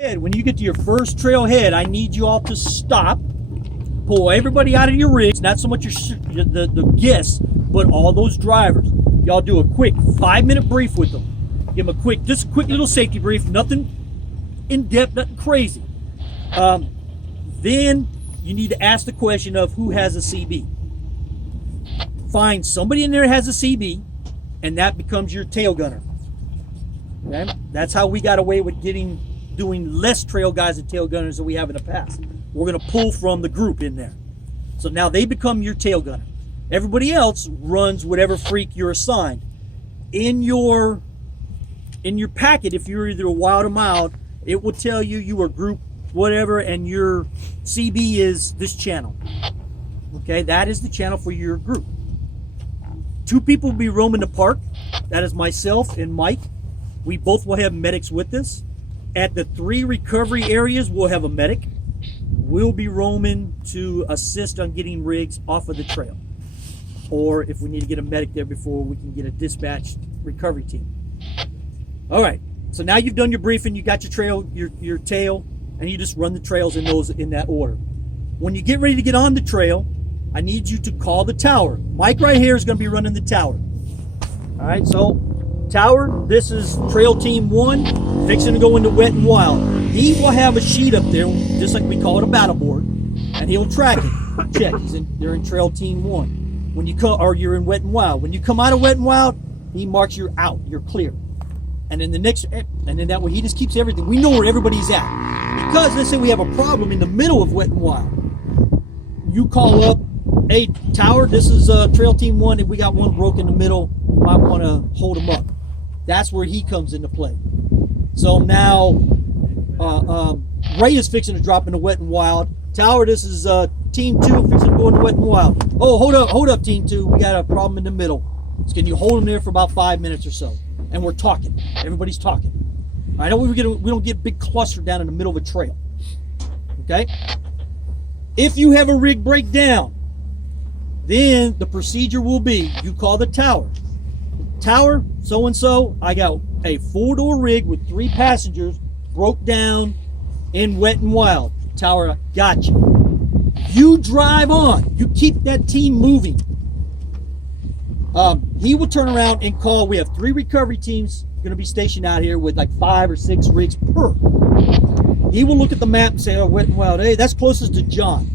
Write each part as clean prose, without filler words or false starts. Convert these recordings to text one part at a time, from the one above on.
When you get to your first trailhead, I need you all to stop, pull everybody out of your rigs, not so much the guests, but all those drivers. Y'all do a quick 5-minute brief with them. Give them just a quick little safety brief, nothing in depth, nothing crazy. Then you need to ask the question of who has a CB. Find somebody in there has a CB, and that becomes your tail gunner. Okay? That's how we got away with doing less trail guys and tail gunners than we have in the past. We're going to pull from the group in there. So now they become your tail gunner. Everybody else runs whatever freak you're assigned. In your packet, if you're either a wild or mild, it will tell you are group whatever, and your CB is this channel. Okay, that is the channel for your group. 2 people will be roaming the park. That is myself and Mike. We both will have medics with us. At the 3 recovery areas, we'll have a medic. We'll be roaming to assist on getting rigs off of the trail. Or if we need to get a medic there before, we can get a dispatched recovery team. All right, so now you've done your briefing, you got your trail, your tail, and you just run the trails in that order. When you get ready to get on the trail, I need you to call the tower. Mike right here is going to be running the tower. All right, so tower, this is trail team 1, fixing to go into wet and wild. He will have a sheet up there, just like we call it a battle board, and he'll track it. Check, they're in trail team 1. When you come, or you're in wet and wild. When you come out of wet and wild, he marks you out, you're clear. And then that way he just keeps everything. We know where everybody's at. Because let's say we have a problem in the middle of wet and wild. You call up, hey, tower, this is trail team 1, and we got one broke in the middle. You might want to hold him up. That's where he comes into play. So now Ray is fixing to drop into wet and wild. Tower, this is team 2 fixing to go into wet and wild. Oh, hold up, team 2. We got a problem in the middle. So can you hold him there for about 5 minutes or so? And we're talking. Everybody's talking. I know we don't get big cluster down in the middle of a trail. Okay? If you have a rig breakdown, then the procedure will be you call the tower. Tower, so-and-so, I got a 4-door rig with 3 passengers broke down in wet and wild. Tower, got you. You drive on. You keep that team moving. He will turn around and call. We have 3 recovery teams going to be stationed out here with like 5 or 6 rigs per. He will look at the map and say, oh, wet and wild. Hey, that's closest to John.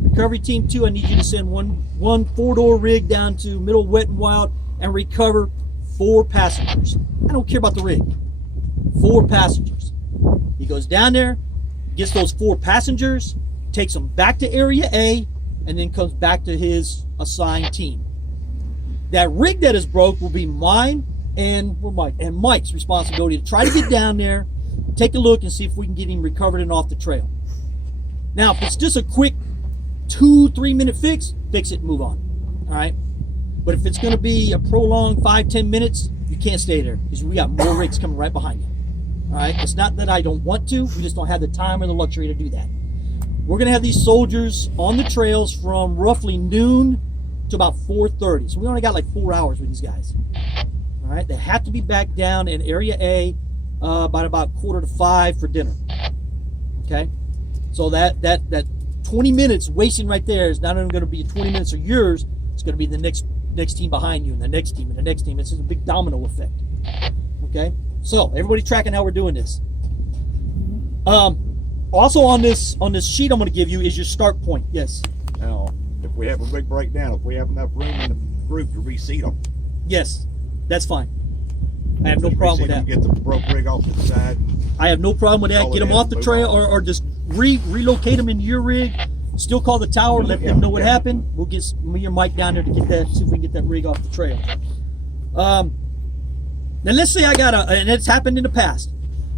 Recovery team 2, I need you to send one 4-door rig down to middle wet and wild and recover 4 passengers. I don't care about the rig. 4 passengers. He goes down there, gets those 4 passengers, takes them back to area A, and then comes back to his assigned team. That rig that is broke will be mine and Mike's responsibility to try to get down there, take a look, and see if we can get him recovered and off the trail. Now, if it's just a quick 2-3 minute fix it and move on. All right? But if it's going to be a prolonged 5-10 minutes, you can't stay there because we got more rigs coming right behind you. All right? It's not that I don't want to. We just don't have the time or the luxury to do that. We're going to have these soldiers on the trails from roughly noon to about 4:30. So we only got like 4 hours with these guys. All right? They have to be back down in area A by about 4:45 for dinner. Okay? So that 20 minutes wasting right there is not only going to be 20 minutes of yours, it's going to be the next team behind you and the next team and the next team. It's just a big domino effect. Okay? So everybody tracking how we're doing this. Also on this sheet I'm going to give you is your start point. Yes. Now, if we have a rig breakdown, if we have enough room in the group to reseat them. Yes, that's fine. I have no problem with that. Get the broke rig off to the side. I have no problem with that. Get them off the trail or just relocate them into your rig. Still call the tower, let them know what happened. We'll get me and Mike down there to get that, see if we can get that rig off the trail. Now let's say I got and it's happened in the past.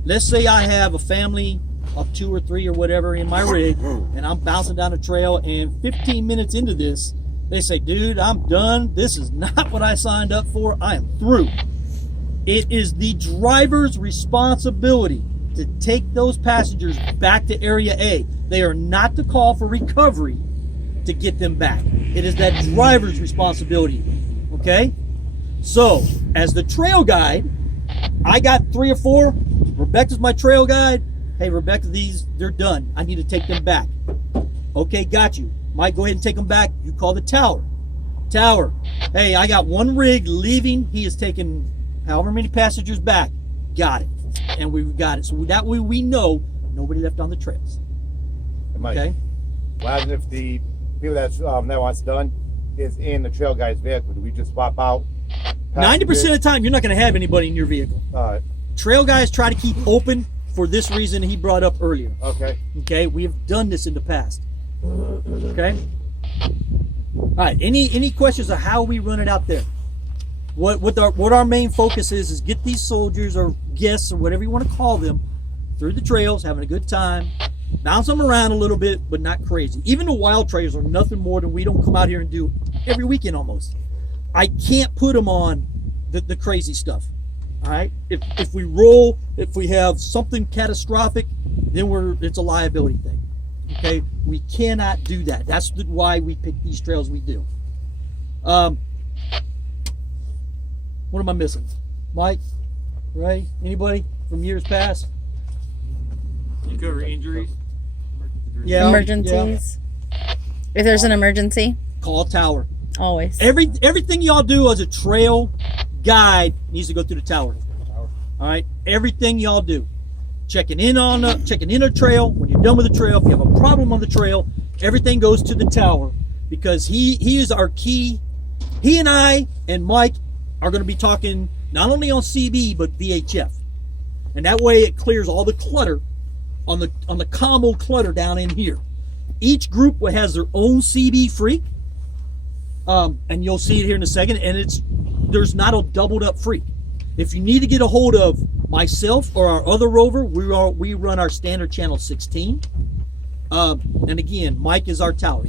Let's say I have a family of 2 or 3 or whatever in my rig, and I'm bouncing down the trail, and 15 minutes into this, they say, dude, I'm done. This is not what I signed up for. I am through. It is the driver's responsibility to take those passengers back to area A. They are not to call for recovery to get them back. It is that driver's responsibility, okay? So, as the trail guide, I got 3 or 4. Rebecca's my trail guide. Hey, Rebecca, they're done. I need to take them back. Okay, got you. Mike, go ahead and take them back. You call the tower. Tower, hey, I got one rig leaving. He is taking however many passengers back. Got it. And we've got it. So that way we know nobody left on the trails. Okay? What happens if the people that wants done is in the trail guy's vehicle? Do we just swap out? 90% of the time, you're not going to have anybody in your vehicle. Trail guys try to keep open for this reason he brought up earlier. Okay. Okay, we have done this in the past. Okay? All right, any questions of how we run it out there? What our main focus is get these soldiers or guests or whatever you want to call them through the trails, having a good time. Bounce them around a little bit, but not crazy. Even the wild trails are nothing more than we don't come out here and do every weekend almost. I can't put them on the crazy stuff. All right, if we have something catastrophic, then it's a liability thing. Okay, we cannot do that. That's why we pick these trails we do. What am I missing? Mike, Ray, anybody from years past? You cover injuries? Yeah. Emergencies. Yeah. If there's an emergency, call tower. Always. Everything y'all do as a trail guide needs to go through the tower. All right, everything y'all do. Checking in a trail. When you're done with the trail, if you have a problem on the trail, everything goes to the tower because he is our key. He and I and Mike are going to be talking not only on CB but VHF, and that way it clears all the clutter on the combo clutter down in here. Each group has their own CB freak, and you'll see it here in a second. And there's not a doubled up freak. If you need to get a hold of myself or our other rover, we run our standard channel 16. And again, Mike is our tower.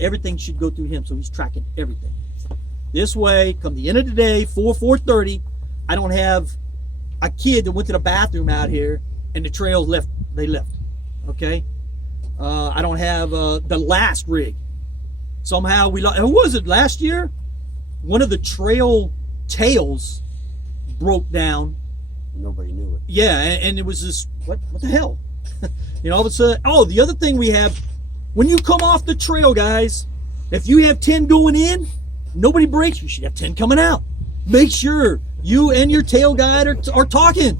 Everything should go through him, so he's tracking everything. This way, come the end of the day, 4:30, I don't have a kid that went to the bathroom out here and the trails left. They left. Okay. I don't have the last rig. Somehow who was it last year? One of the trail tails broke down. Nobody knew it. Yeah, and it was just what the hell? All of a sudden, the other thing we have, when you come off the trail, guys, if you have 10 going in, nobody breaks, you should have 10 coming out. Make sure you and your tail guide are talking.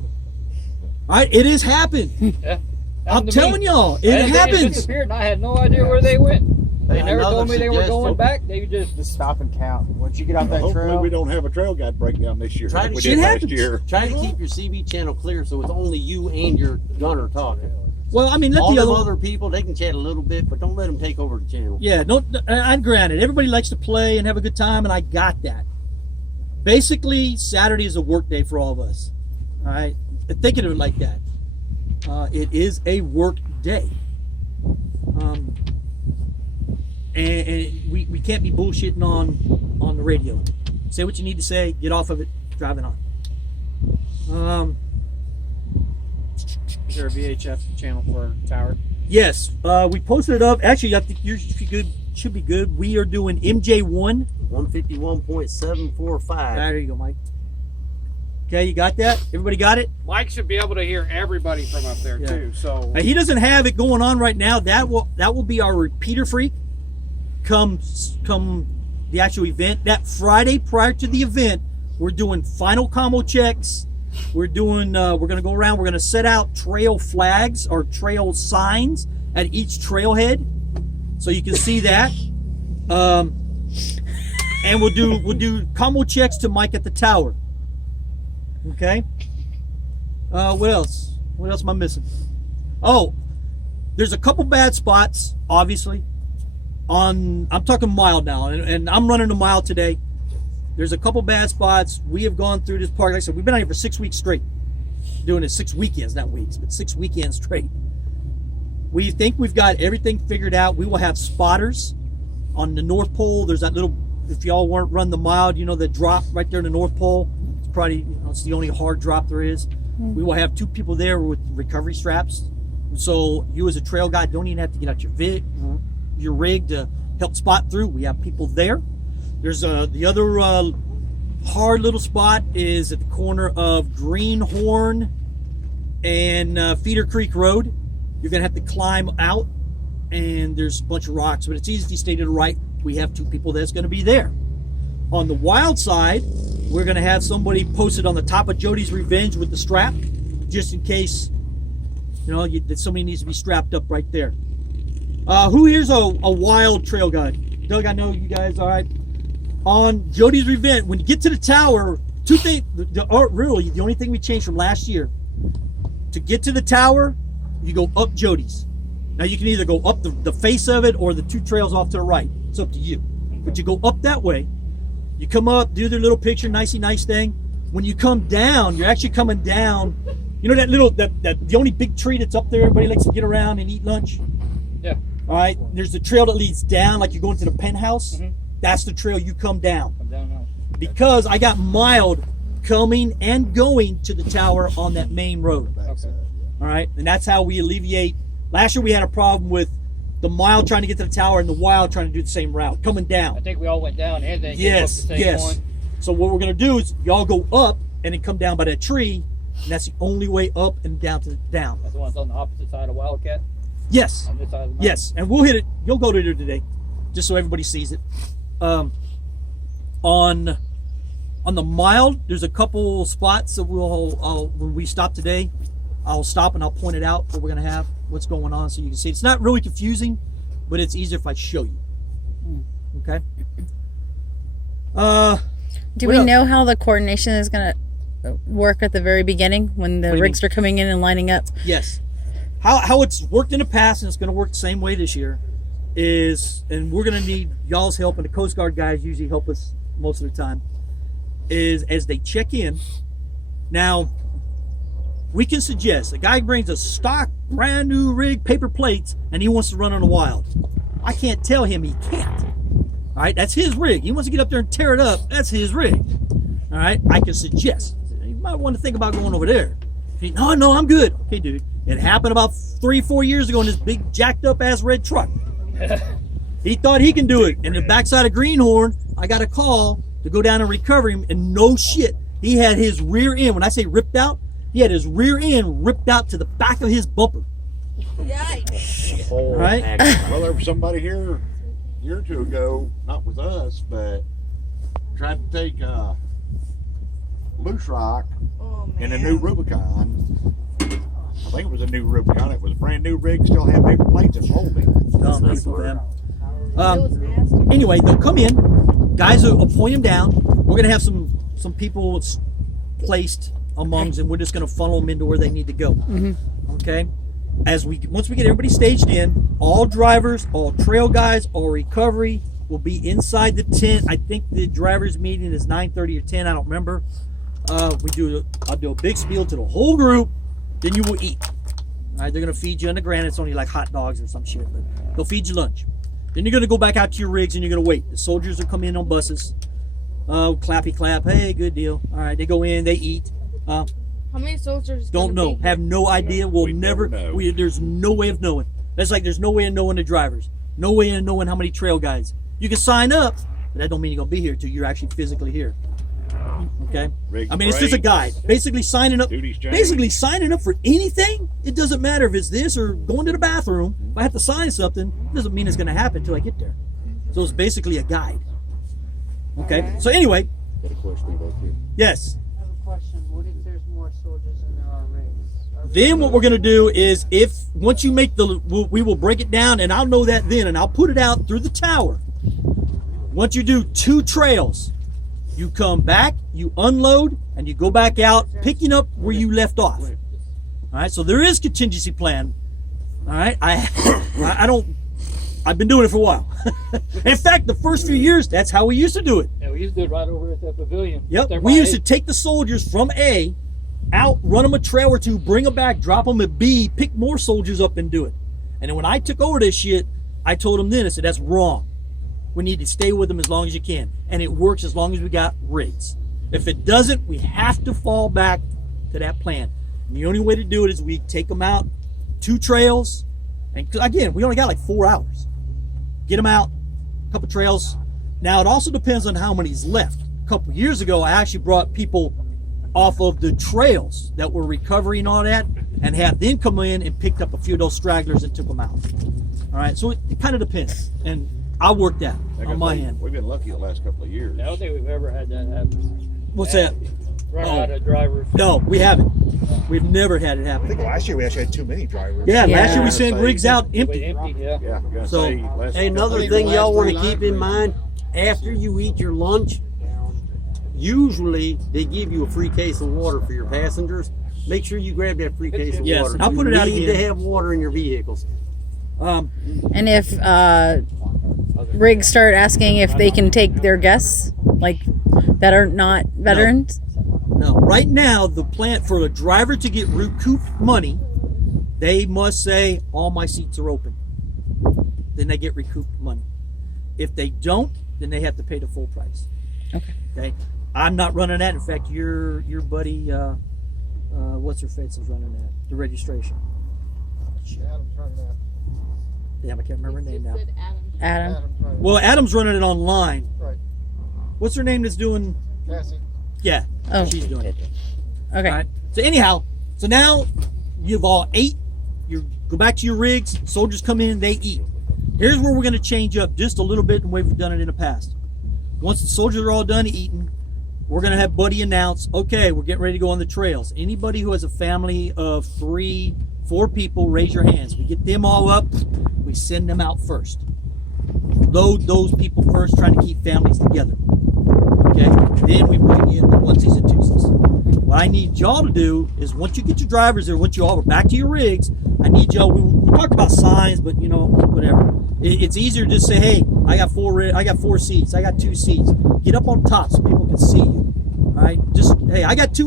All right, it has happened. Yeah, I'm telling y'all, it happens. They disappeared and I had no idea where they went. They never told me they were going back. They just stop and count. Once you get off that Hopefully trail, we don't have a trail guide breakdown this year. Try to- We It did last happens. year. try to keep your CB channel clear so it's only you and your gunner talking. Well, I mean, let All the them other. other people, they can chat a little bit, but don't let them take over the channel. Yeah, I'm granted. Everybody likes to play and have a good time, and I got that. Basically, Saturday is a work day for all of us. All right, thinking of it like that. It is a work day. And we can't be bullshitting on the radio. Say what you need to say, get off of it, driving on. Is there a VHF channel for tower? Yes, we posted it up. Actually, I think yours should be good. We are doing MJ1. 151.745. There you go, Mike. Okay, you got that? Everybody got it? Mike should be able to hear everybody from up there too. So He doesn't have it going on right now. That will be our repeater freak. Come the actual event. That Friday prior to the event, we're doing final combo checks. We're doing. We're gonna go around. We're gonna set out trail flags or trail signs at each trailhead, so you can see that. And we'll do combo checks to Mike at the tower. Okay. What else? What else am I missing? Oh, there's a couple bad spots, obviously. I'm talking mild now, and I'm running a mile today. There's a couple bad spots. We have gone through this park. Like I said, we've been out here for 6 weeks straight. Doing it 6 weekends, not weeks, but 6 weekends straight. We think we've got everything figured out. We will have spotters on the North Pole. There's that little, if y'all weren't run the mile, the drop right there in the North Pole. It's probably, it's the only hard drop there is. We will have 2 people there with recovery straps. So you as a trail guide don't even have to get out your rig to help spot through. We have people there. There's the other hard little spot is at the corner of Greenhorn and Feeder Creek Road. You're gonna have to climb out, and there's a bunch of rocks, but it's easy if you stay to the right. We have 2 people that's gonna be there. On the wild side, we're gonna have somebody posted on the top of Jody's Revenge with the strap, just in case, that somebody needs to be strapped up right there. Who here's a wild trail guide? Doug, I know you guys, all right. On Jody's Revenge, when you get to the tower, 2 things, really, the only thing we changed from last year, to get to the tower, you go up Jody's. Now you can either go up the face of it or the 2 trails off to the right. It's up to you. But you go up that way, you come up, do their little picture, nicey nice thing. When you come down, you're actually coming down. You know the only big tree that's up there, everybody likes to get around and eat lunch? Yeah. All right, there's the trail that leads down, like you're going to the penthouse. Mm-hmm. That's the trail you come down. Come down now. Because I got mild coming and going to the tower on that main road. Okay. All right, and that's how we alleviate. Last year we had a problem with the mild trying to get to the tower and the wild trying to do the same route, coming down. I think we all went down and then Yes, up the same yes. one. So what we're gonna do is y'all go up and then come down by that tree, and that's the only way up and down to down. That's the ones on the opposite side of Wildcat. Yes, On this side of the mountain. yes, and we'll hit it. You'll go to there today, just so everybody sees it. On the mild, there's a couple spots that when we stop today, I'll stop and I'll point it out what we're gonna have, what's going on, so you can see. It's not really confusing, but it's easier if I show you. Okay. Do what we else? know how the coordination is going to work at the very beginning when the What do you rigs are coming in and lining up? Yes. How it's worked in the past, and it's going to work the same way this year, is, and we're going to need y'all's help, and the Coast Guard guys usually help us most of the time, is as they check in. Now, we can suggest a guy brings a stock, brand new rig, paper plates, and he wants to run on the wild. I can't tell him he can't. All right, that's his rig. He wants to get up there and tear it up. That's his rig. All right, I can suggest. You might want to think about going over there. No, I'm good. Okay, dude. It happened about 3-4 years ago in this big jacked up ass red truck. He thought he can do it. And the backside of Greenhorn, I got a call to go down and recover him, and no shit, he had his rear end. When I say ripped out, he had his rear end ripped out to the back of his bumper. Yikes. All right. Well, there was somebody here a year or 2 ago, not with us, but tried to take loose rock in a new Rubicon. I think it was a new Rubicon. It was a brand new rig, still had paper plates and rolled it. Oh, that's so bad. Anyway, they'll come in. Guys will point him down. We're gonna have some people placed amongst, and we're just gonna funnel them into where they need to go. Okay. Once we get everybody staged in, all drivers, all trail guys, all recovery will be inside the tent. I think the drivers' meeting is 9:30 or 10. I don't remember. I'll do a big spiel to the whole group. Then you will eat. All right, they're gonna feed you on the ground. It's only like hot dogs or some shit, but they'll feed you lunch. Then you're gonna go back out to your rigs and you're gonna wait. The soldiers will come in on buses. Clappy clap. Hey, good deal. All right, they go in, they eat. How many soldiers? Don't know. Have no idea. We'll We never. never know. There's no way of knowing. That's like there's no way of knowing the drivers. No way of knowing how many trail guides. You can sign up, but that don't mean you're gonna be here till you're actually physically here. Okay. Rigs I mean, it's just a break, guide. Basically signing up. duties change. Basically signing up for anything. It doesn't matter if it's this or going to the bathroom. If I have to sign something, it doesn't mean it's gonna happen until I get there. So it's basically a guide. Okay. So anyway. Got a question about you. Yes. I have a question. What if there's more soldiers than there are rigs? Then what we're gonna do is, once you make we will break it down, and I'll know that then, and I'll put it out through the tower. Once you do 2 trails, you come back, you unload, and you go back out, picking up where you left off. All right, so there is contingency plan. All right, I've been doing it for a while. In fact, the first few years, that's how we used to do it. Yeah, we used to do it right over at the pavilion. Yep, There we by used to eight. take the soldiers from A, out, run them a trail or 2, bring them back, drop them at B, pick more soldiers up and do it. And then when I took over this shit, I told them then, I said, that's wrong. We need to stay with them as long as you can. And it works as long as we got rigs. If it doesn't, we have to fall back to that plan. And the only way to do it is we take them out, 2 trails, and again, we only got like 4 hours. Get them out, a couple trails. Now, it also depends on how many's left. A couple years ago, I actually brought people off of the trails that were recovery and all that, and have them come in and picked up a few of those stragglers and took them out. All right, so it kind of depends, and I work that Like on I my say, end. We've been lucky the last couple of years. I don't think we've ever had that happen. What's that? Run Oh. out of drivers. No, we haven't. We've never had it I happen. think last year we actually had too many drivers. Yeah, last Yeah. year we sent Say- rigs out We empty. emptied, yeah. Yeah, I'm gonna So- say last Hey, another couple of thing years. y'all want to keep in mind, after you eat your lunch, usually they give you a free case of water for your passengers. Make sure you grab that free case of Yes, water. I'll put it you out need again. to have water in your vehicles. And if rigs start asking if they can take their guests, like that are not veterans, No, right now the plan for a driver to get recouped money, they must say all my seats are open. Then they get recouped money. If they don't, then they have to pay the full price. Okay. I'm not running that. In fact, your buddy, what's her face is running that, the registration. Damn, I can't remember her name now. Adam. Well, Adam's running it online. Right. What's her name that's doing? Cassie. Yeah, Oh. she's doing it. Okay. All right. So anyhow, so now you've all ate. You go back to your rigs. Soldiers come in, they eat. Here's where we're going to change up just a little bit the way we've done it in the past. Once the soldiers are all done eating, we're going to have Buddy announce, okay, we're getting ready to go on the trails. Anybody who has a family of 3, 4 people, raise your hands. We get them all up. We send them out first. Load those people first, trying to keep families together. Okay? Then we bring in the onesies and twosies. What I need y'all to do is once you get your drivers there, once you all are back to your rigs, I need y'all, we talked about signs, but you know, whatever. It's easier to just say, hey, I got 4 seats, I got 2 seats. Get up on top so people can see you. All right? Just, hey, I got 2